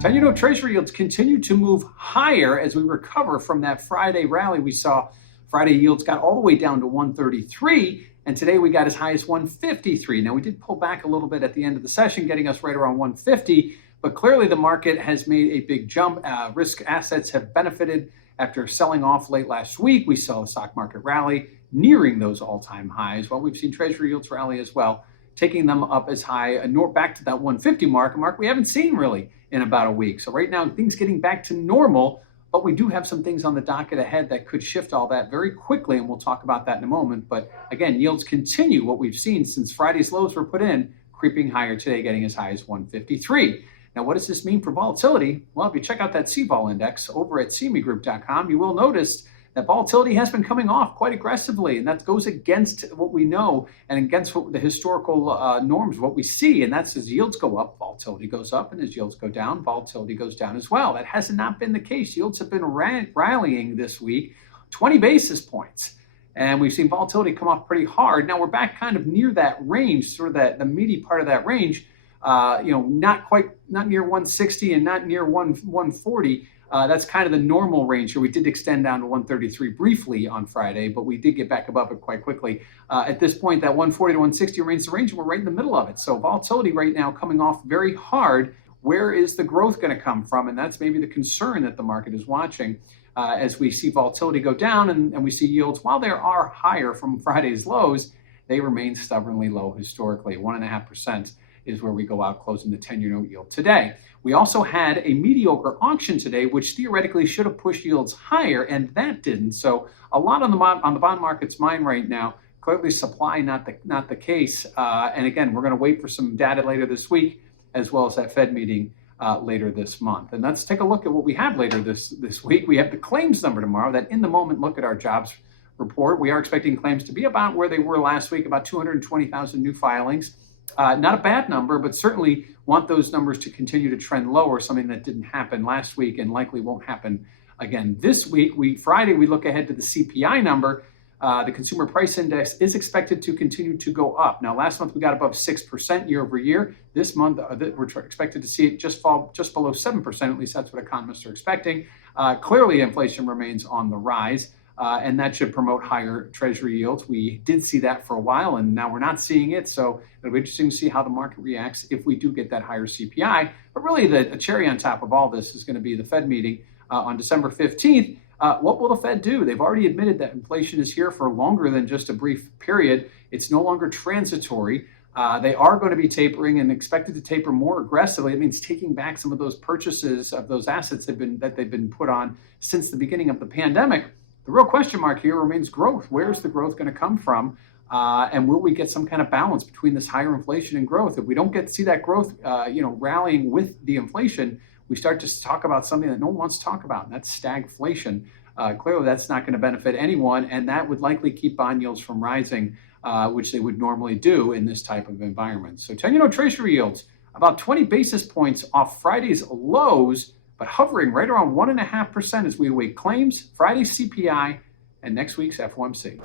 10-year Treasury yields continue to move higher as we recover from that Friday rally. We saw Friday yields got all the way down to 133, and today we got as high as 153. Now, we did pull back a little bit at the end of the session, getting us right around 150, but clearly the market has made a big jump. Risk assets have benefited after selling off late last week. We saw the stock market rally nearing those all-time highs. Well, we've seen Treasury yields rally as well, taking them up as high, back to that 150 mark, a mark we haven't seen really in about a week. So right now, things getting back to normal, but we do have some things on the docket ahead that could shift all that very quickly, and we'll talk about that in a moment. But again, yields continue what we've seen since Friday's lows were put in, creeping higher today, getting as high as 153. Now, what does this mean for volatility? Well, if you check out that CVOL index over at cmegroup.com, you will notice that volatility has been coming off quite aggressively, and that goes against what we know and against what the historical norms, what we see, and that's as yields go up, volatility goes up, and as yields go down, volatility goes down as well. That has not been the case. Yields have been rallying this week, 20 basis points, and we've seen volatility come off pretty hard. Now we're back kind of near that range, sort of that the meaty part of that range, not near 160 and not near 140. That's kind of the normal range here. We did extend down to 133 briefly on Friday, but we did get back above it quite quickly. At this point, that 140 to 160 remains the range, and we're right in the middle of it. So volatility right now coming off very hard. Where is the growth going to come from? And that's maybe the concern that the market is watching as we see volatility go down and we see yields, while they are higher from Friday's lows, they remain stubbornly low historically. 1.5% is where we go out closing the 10-year note yield today. We also had a mediocre auction today, which theoretically should have pushed yields higher, and that didn't. So a lot on the bond market's mind right now. Clearly, supply not the case. And again, we're going to wait for some data later this week, as well as that Fed meeting later this month. And let's take a look at what we have later this week. We have the claims number tomorrow. That in the moment look at our jobs report. We are expecting claims to be about where they were last week, about 220,000 new filings. Not a bad number, but certainly want those numbers to continue to trend lower, something that didn't happen last week and likely won't happen again this week. Friday, we look ahead to the CPI number. The Consumer Price Index is expected to continue to go up. Now, last month we got above 6% year over year. This month, we're expected to see it just fall just below 7%. At least that's what economists are expecting. Clearly, inflation remains on the rise. And that should promote higher Treasury yields. We did see that for a while, and now we're not seeing it. So it'll be interesting to see how the market reacts if we do get that higher CPI. But really, the cherry on top of all this is going to be the Fed meeting on December 15th. What will the Fed do? They've already admitted that inflation is here for longer than just a brief period. It's no longer transitory. They are going to be tapering and expected to taper more aggressively. It means taking back some of those purchases of those assets that they've been put on since the beginning of the pandemic. The real question mark here remains growth. Where's the growth going to come from? And will we get some kind of balance between this higher inflation and growth? If we don't get to see that growth, rallying with the inflation, we start to talk about something that no one wants to talk about, and that's stagflation. Clearly, that's not going to benefit anyone, and that would likely keep bond yields from rising, which they would normally do in this type of environment. So 10-year Treasury yields about 20 basis points off Friday's lows, but hovering right around 1.5% as we await claims, Friday's CPI, and next week's FOMC.